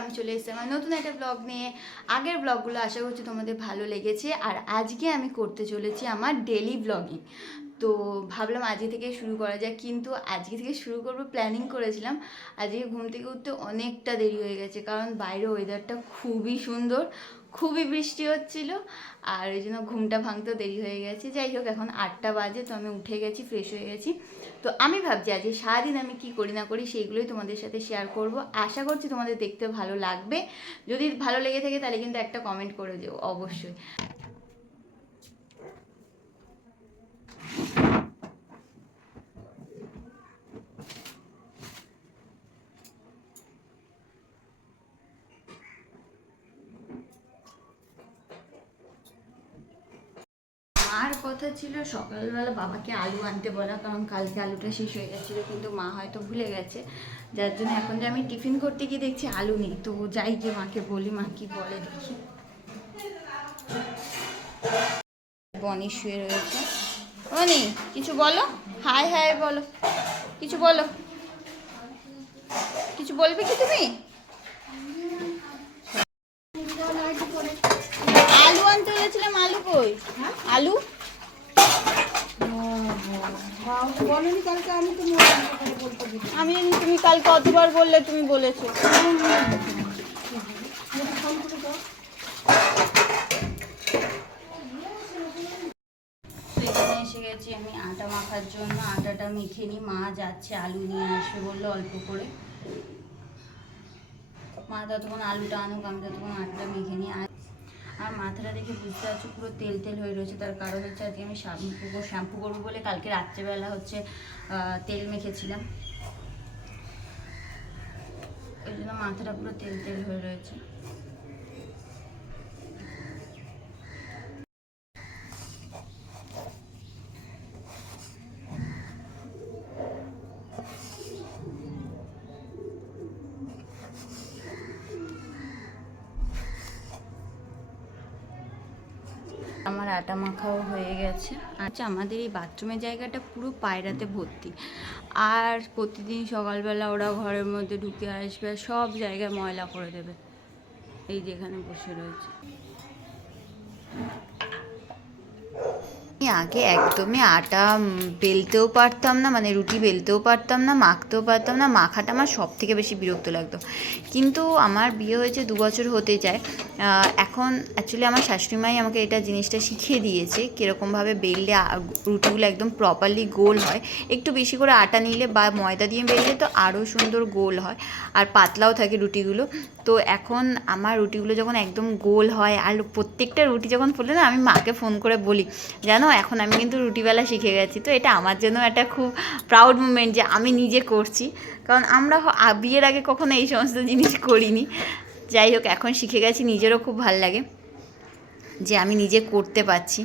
আমি চলে এসেছি আমার নতুন একটা ব্লগ নিয়ে। আগের ব্লগগুলো আশা করছি তোমাদের ভালো লেগেছে। আর আজকে আমি করতে চলেছি আমার ডেলি ব্লগিং। তো ভাবলাম আজকে থেকে শুরু করা যায়, কিন্তু আজকে থেকে শুরু করবো প্ল্যানিং করেছিলাম। আজকে ঘুম থেকে উঠতে অনেকটা দেরি হয়ে গেছে, কারণ বাইরে ওয়েদারটা খুবই সুন্দর, খুবই বৃষ্টি হচ্ছিল, আর ওই জন্য ঘুমটা ভাঙতেও দেরি হয়ে গেছে। যাই হোক, এখন 8টা বাজে, তো আমি উঠে গেছি, ফ্রেশ হয়ে গেছি। তো আমি ভাবছি আজকে সারাদিন আমি কি করি না করি সেইগুলোই তোমাদের সাথে শেয়ার করব। আশা করছি তোমাদের দেখতে ভালো লাগবে। যদি ভালো লেগে থাকে তাহলে কিন্তু একটা কমেন্ট করে দিও অবশ্যই। মার কথা ছিল সকালবেলা বাবাকে আলু আনতে বলা, কারণ কালকে আলুটা শেষ হয়ে গেছিলো, কিন্তু মা হয়তো ভুলে গেছে। যার জন্য এখন যে আমি টিফিন করতে গিয়ে দেখছি আলু নেই। তো যাই গিয়ে মাকে বলি, মা কি বলে দেখি। বনি শুয়ে রয়েছে। বনি, কিছু বলো, হাই হাই বলো, কিছু বলো, কিছু বলবে কি তুমি? আলু আনতে বলেছিলাম, আলু কই? আলু আমি, তুমি কালকে কতবার বললে, তুমি বলেছো। এখানে এসে গেছি আমি আটা মাখার জন্য। আটাটা মেখে নিই, মা যাচ্ছে আলু নিয়ে আসবে বললো অল্প করে। মা ততক্ষণ আলুটা আনুক, আমি ততক্ষণ আটাটা মেখে নিই। আর মাথাটা দেখে বুঝতে পারছি পুরো তেল তেল হয়ে রয়েছে। তার কারণ হচ্ছে আজকে আমি শ্যাম্পু করবো বলে কালকে রাত্রেবেলা হচ্ছে তেল মেখেছিলাম, ওই জন্য মাথাটা পুরো তেল তেল হয়ে রয়েছে। আমার আটা মাখাও হয়ে গেছে। আচ্ছা, আমাদের এই বাথরুমের জায়গাটা পুরো পায়রাতে ভর্তি। আর প্রতিদিন সকালবেলা ওরা ঘরের মধ্যে ঢুকে আসবে, সব জায়গায় ময়লা করে দেবে। এই যেখানে বসে রয়েছে, আমি আগে একদমই আটা বেলতেও পারতাম না, মানে রুটি বেলতেও পারতাম না, মাখতেও পারতাম না। মাখাটা আমার সব থেকে বেশি বিরক্ত লাগতো। কিন্তু আমার বিয়ে হয়েছে 2 বছর হতে যায়। এখন অ্যাকচুয়ালি আমার শাশুড়িমাই আমাকে এটা জিনিসটা শিখিয়ে দিয়েছে, কীরকমভাবে বেললে রুটিগুলো একদম প্রপারলি গোল হয়। একটু বেশি করে আটা নিলে বা ময়দা দিয়ে বেললে তো আরও সুন্দর গোল হয়, আর পাতলাও থাকে রুটিগুলো। তো এখন আমার রুটিগুলো যখন একদম গোল হয়, আর প্রত্যেকটা রুটি যখন ফুলে না, আমি মাকে ফোন করে বলি, জানো এখন আমি কিন্তু রুটিবেলা শিখে গেছি। তো এটা আমার জন্য একটা খুব প্রাউড মুমেন্ট যে আমি নিজে করছি, কারণ আমরা বিয়ের আগে কখনো এই সমস্ত জিনিস করিনি। যাই হোক, এখন শিখে গেছি, নিজেরও খুব ভালো লাগে যে আমি নিজে করতে পারছি।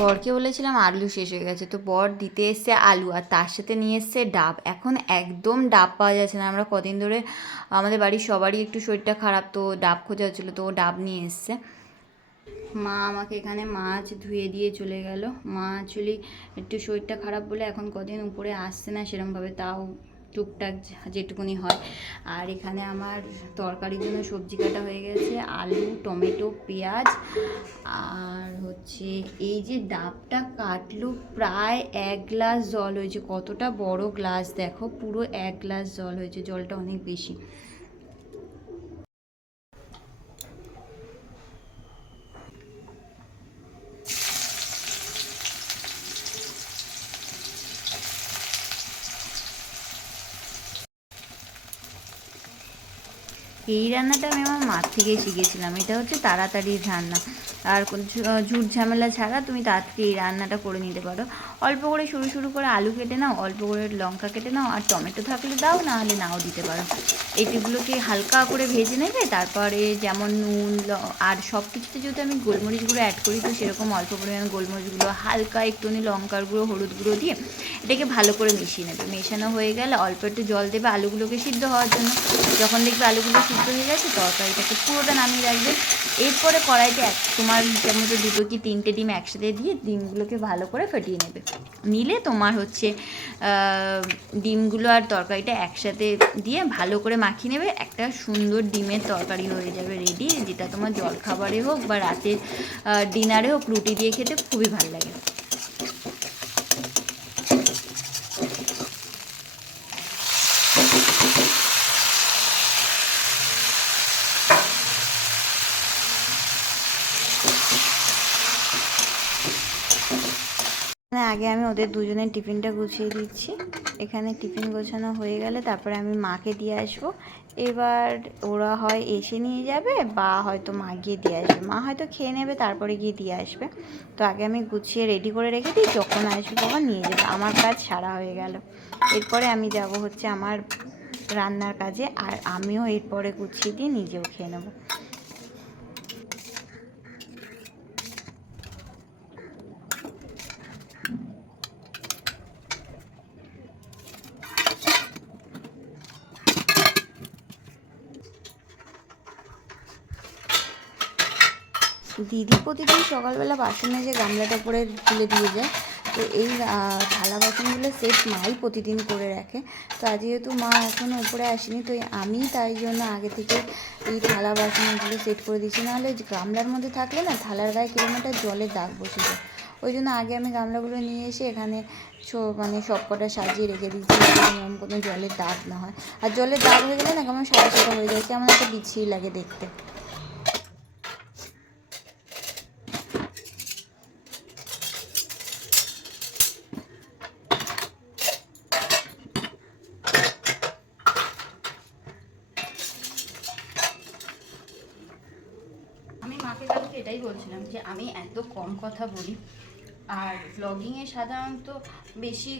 বরকে বলেছিলাম আলু শেষ হয়ে গেছে, তো বর দিতে এসছে আলু, আর তার সাথে নিয়ে এসছে ডাব। এখন একদম ডাব পাওয়া যাচ্ছে না। আমরা কদিন ধরে আমাদের বাড়ির সবারই একটু শরীরটা খারাপ, তো ডাব খোঁজা হচ্ছিলো, তো ও ডাব নিয়ে এসছে। মা আমাকে এখানে মাছ ধুয়ে দিয়ে চলে গেল। মা অ্যাকচুয়ালি একটু শরীরটা খারাপ বলে এখন কদিন উপরে আসছে না সেরকমভাবে, তাও টুকটাক যেটুকুনি হয়। আর এখানে আমার তরকারির জন্য সবজি কাটা হয়ে গেছে, আলু, টমেটো, পেঁয়াজ। আর হচ্ছে এই যে ডাবটা কাটলো, প্রায় 1 গ্লাস জল হয়েছে। কতটা বড় গ্লাস দেখো, পুরো 1 গ্লাস জল হয়েছে, জলটা অনেক বেশি। এই রান্নাটা আমি আমার মার থেকেই শিখেছিলাম। এটা হচ্ছে তাড়াতাড়ির রান্না, আর ঝুট ঝামেলা ছাড়া তুমি তাড়াতাড়ি এই রান্নাটা করে নিতে পারো। অল্প করে সরু সরু করে আলু কেটে নাও, অল্প করে লঙ্কা কেটে নাও, আর টমেটো থাকলে দাও, না হলে নাও দিতে পারো। এইগুলোকে হালকা করে ভেজে নেবে। তারপরে যেমন নুন আর সব কিছুতে যেহেতু আমি গোলমরিচ গুঁড়ো অ্যাড করি, তো সেরকম অল্প পরিমাণ গোলমরিচ গুঁড়ো, হালকা একটুখানি লঙ্কার গুঁড়ো, হলুদ গুঁড়ো দিয়ে এটাকে ভালো করে মিশিয়ে নেবে। মেশানো হয়ে গেলে অল্প একটু জল দেবে আলুগুলোকে সিদ্ধ হওয়ার জন্য। যখন দেখবে আলুগুলো সিদ্ধ হয়ে গেছে, তরকারিটাকে পুরোটা নামিয়ে রাখবে। এরপরে কড়াইতে তোমার তোমার হিসাব মতো 2 কি 3টে ডিম একসাথে দিয়ে ডিমগুলোকে ভালো করে ফাটিয়ে নেবে। নিলে তোমার হচ্ছে ডিমগুলো আর তরকারিটা একসাথে দিয়ে ভালো করে মাখিয়ে নেবে, একটা সুন্দর ডিমের তরকারি হয়ে যাবে রেডি, যেটা তোমার জলখাবারে হোক বা রাতের ডিনারে হোক রুটি দিয়ে খেতে খুবই ভালো লাগে। আগে আমি ওদের দুজনের টিফিনটা গুছিয়ে দিচ্ছি। এখানে টিফিন গোছানো হয়ে গেলে তারপরে আমি মাকে দিয়ে আসবো। এবার ওরা হয় এসে নিয়ে যাবে বা হয়তো মা গিয়ে দিয়ে আসবে, মা হয়তো খেয়ে নেবে তারপরে গিয়ে দিয়ে আসবে। তো আগে আমি গুছিয়ে রেডি করে রেখে দিই, যখন আসবে তখন নিয়ে যাবে। আমার কাজ সারা হয়ে গেল। এরপরে আমি যাব হচ্ছে আমার রান্নার কাজে, আর আমিও এরপরে গুছিয়ে দিয়ে নিজেও খেয়ে নেবো। দিদি প্রতিদিন সকালবেলা বাসন মেজে গামলাটা করে তুলে দিয়ে যায়। তো এই থালা বাসনগুলো সেট মাই প্রতিদিন করে রাখে। তো আজ যেহেতু মা এখনও উপরে আসেনি, তো আমি তাই জন্য আগে থেকে এই থালা বাসনগুলো সেট করে দিচ্ছি। নাহলে গামলার মধ্যে থাকলে না থালার গায়ে কিরকম একটা জলের দাগ বসে যায়। ওই জন্য আগে আমি গামলাগুলো নিয়ে এসে এখানে মানে সব কটা সাজিয়ে রেখে দিচ্ছি, যেমন কোনো জলের দাগ না হয়। আর জলের দাগ হয়ে গেলে না কেমন সাদা সাদা হয়ে যায়, কেমন একটা বিচ্ছিরি লাগে দেখতে। আমি মাকে কালকে এটাই বলছিলাম যে আমি এত কম কথা বলি, আর ব্লগিংয়ে সাধারণত বেশি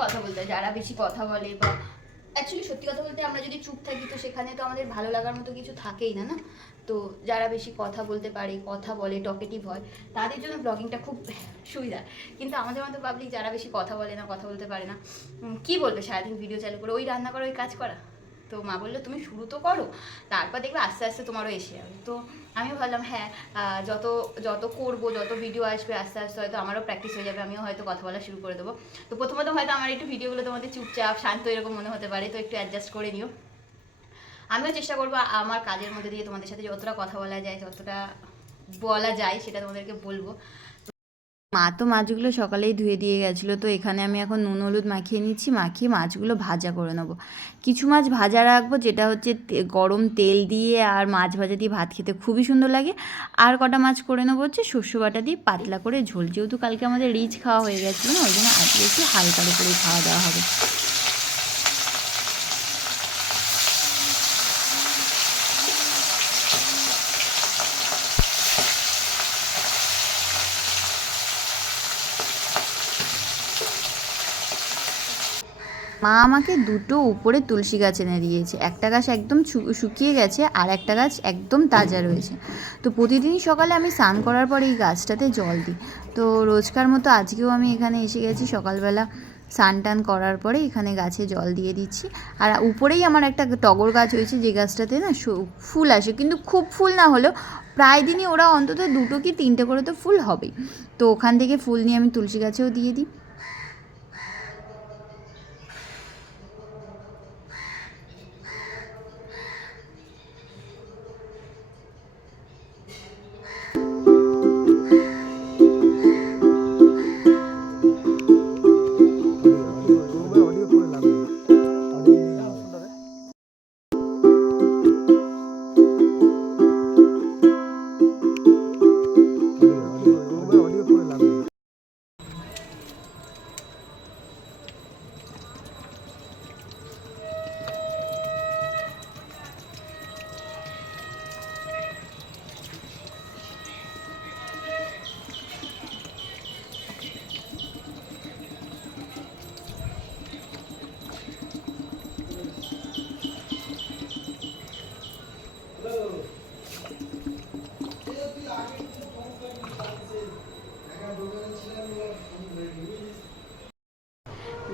কথা বলতে হয়। যারা বেশি কথা বলে বা অ্যাকচুয়ালি সত্যি কথা বলতে আমরা যদি চুপ থাকি তো সেখানে তো আমাদের ভালো লাগার মতো কিছু থাকেই না, না? তো যারা বেশি কথা বলতে পারে, কথা বলে, টকেটিভ হয়, তাদের জন্য ব্লগিংটা খুব সুবিধা। কিন্তু আমাদের মতো পাবলিক যারা বেশি কথা বলে না, কথা বলতে পারে না, কি বলবে সারাদিন ভিডিও চালু করে ওই রান্না করা, ওই কাজ করা। তো মা বললো তুমি শুরু তো করো, তারপর দেখবে আস্তে আস্তে তোমারও এসে যাবে। তো আমিও ভাবলাম হ্যাঁ, যত যত করবো, যত ভিডিও আসবে আস্তে আস্তে হয়তো আমারও প্র্যাকটিস হয়ে যাবে, আমিও হয়তো কথা বলা শুরু করে দেবো। তো প্রথমত হয়তো আমার একটু ভিডিওগুলো তোমাদের চুপচাপ শান্ত এরকম মনে হতে পারে, তো একটু অ্যাডজাস্ট করে নিও। আমিও চেষ্টা করবো আমার কাজের মধ্যে দিয়ে তোমাদের সাথে যতটা কথা বলা যায়, যতটা বলা যায় সেটা তোমাদেরকে বলবো। মা তো মাছগুলো সকালেই ধুয়ে দিয়ে গেছিলো, তো এখানে আমি এখন নুন হলুদ মাখিয়ে নিচ্ছি, মাখিয়ে মাছগুলো ভাজা করে নেবো। কিছু মাছ ভাজা রাখবো, যেটা হচ্ছে গরম তেল দিয়ে আর মাছ ভাজা দিয়ে ভাত খেতে খুবই সুন্দর লাগে। আর কটা মাছ করে নেবো হচ্ছে শস্য বাটা দিয়ে পাতলা করে ঝোল, যেহেতু কালকে আমাদের রিচ খাওয়া হয়ে গেছিলো না, ওই জন্য আজকে একটু হালকা করে খাওয়া দাওয়া হবে। মা আমাকে দুটো উপরে তুলসী গাছ এনে দিয়েছে, একটা গাছ একদম শুকিয়ে গেছে আর একটা গাছ একদম তাজা রয়েছে। তো প্রতিদিন সকালে আমি স্নান করার পরে এই গাছটাতে জল দিই। তো রোজকার মতো আজকেও আমি এখানে এসে গেছি, সকালবেলা স্নান টান করার পরে এখানে গাছে জল দিয়ে দিচ্ছি। আর উপরেই আমার একটা টগর গাছ হয়েছে, যে গাছটাতে না ফুল আসে, কিন্তু খুব ফুল না হলেও প্রায় দিনই ওরা অন্তত 2 কি 3টে করে তো ফুল হবেই। তো ওখান থেকে ফুল নিয়ে আমি তুলসী গাছেও দিয়ে দিই।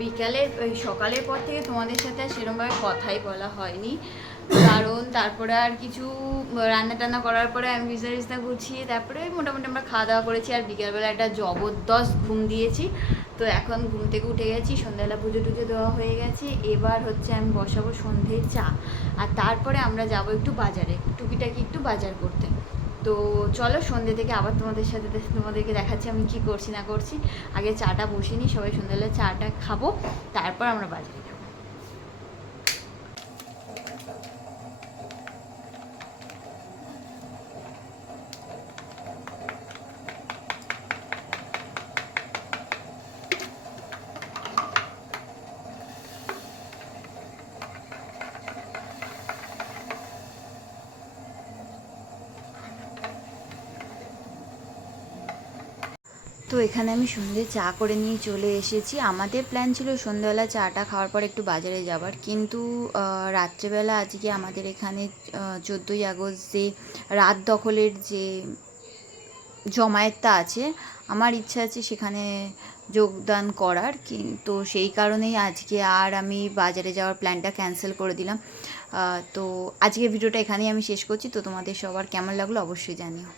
বিকালে ওই সকালের পর থেকে তোমাদের সাথে আর সেরকমভাবে কথাই বলা হয়নি, কারণ তারপরে আর কিছু রান্না টান্না করার পরে আমি বিছনা গুছিয়ে তারপরে মোটামুটি আমরা খাওয়া দাওয়া করেছি, আর বিকেলবেলা একটা জবরদস্ত ঘুম দিয়েছি। তো এখন ঘুম থেকে উঠে গেছি, সন্ধ্যাবেলা পুজো টুজো দেওয়া হয়ে গেছে, এবার হচ্ছে আমি বসাবো সন্ধ্যের চা, আর তারপরে আমরা যাব একটু বাজারে, টুকিটাকি একটু বাজার করতে। তো চলো সন্ধ্যে থেকে আবার তোমাদেরকে দেখাচ্ছি আমি কি করছি না করছি। আগে চাটা বসিয়ে নিই, সবাই সন্ধ্যাবেলা চাটা খাবো, তারপর আমরা বাজারে যাবো। তো এখানে আমি সন্ধ্যে চা করে নিয়ে চলে এসেছি। আমাদের প্ল্যান ছিল সন্ধ্যাবেলা চাটা খাওয়ার পর একটু বাজারে যাবার, কিন্তু রাত্রেবেলা আজকে আমাদের এখানে 14ই আগস্ট যে রাত দখলের যে জমায়েতটা আছে, আমার ইচ্ছা আছে সেখানে যোগদান করার, কিন্তু সেই কারণেই আজকে আর আমি বাজারে যাওয়ার প্ল্যানটা ক্যান্সেল করে দিলাম। তো আজকের ভিডিওটা এখানেই আমি শেষ করছি। তো তোমাদের সবার কেমন লাগলো অবশ্যই জানিও।